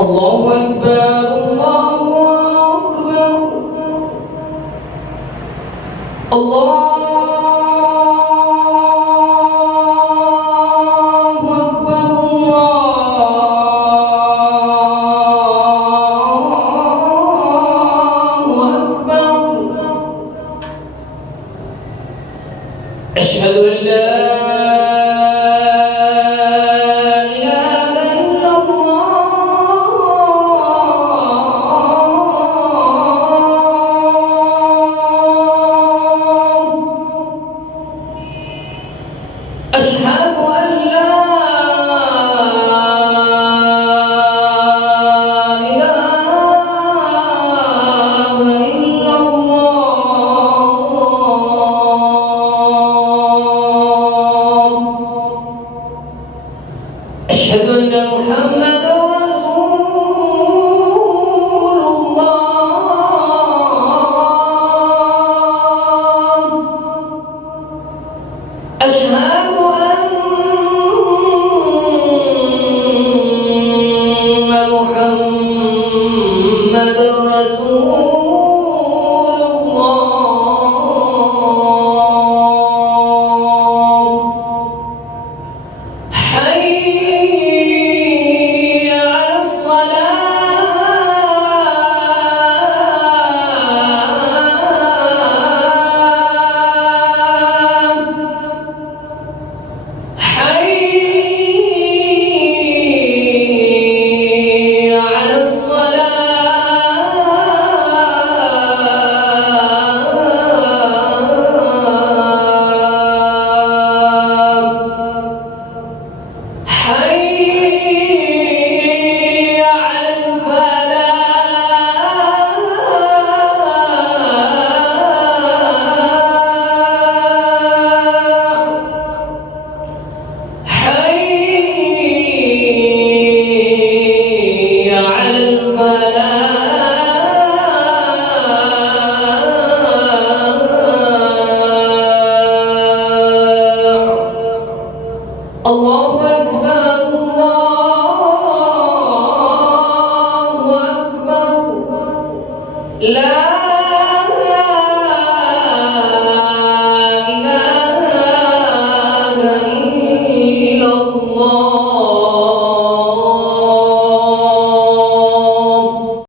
الله أكبر الله أكبر الله أكبر الله أكبر أشهد أن لا أشهد أن لا إله إلا الله أشهد أن محمدًا رسول الله أشهد محمد رسول الله حي على الصلاة حي على حي على الفلاح حي على الفلاح الله